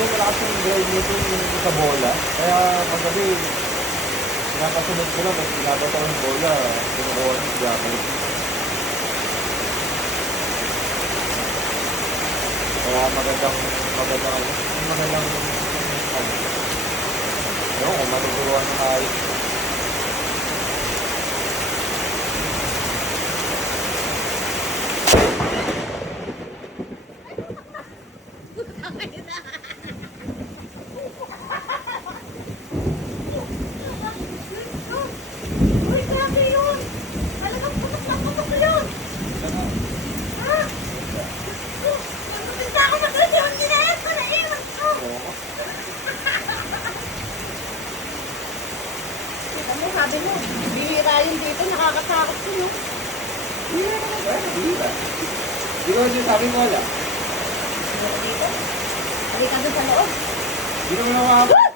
Hindi malakas yung drive nito yung sa bola. Kaya paggabi, pinapasunod ko lang kasi pinabato ko yung bola. Kinukuha ng jacket. Kaya magandang ano, kung matuturuan ng ayos. Uy, grabe yun! Talagang putok na putok yun! Ha? Nagpunta ako ng gusto yung sinayat ko na iwan ko! Ano, sabi mo, bihira yun dito, nakakatakot ko yun. Bihira ka na ba? Bihira. Di ko yung sabi mo wala. Dito? Halika doon sa loob. Di naman ako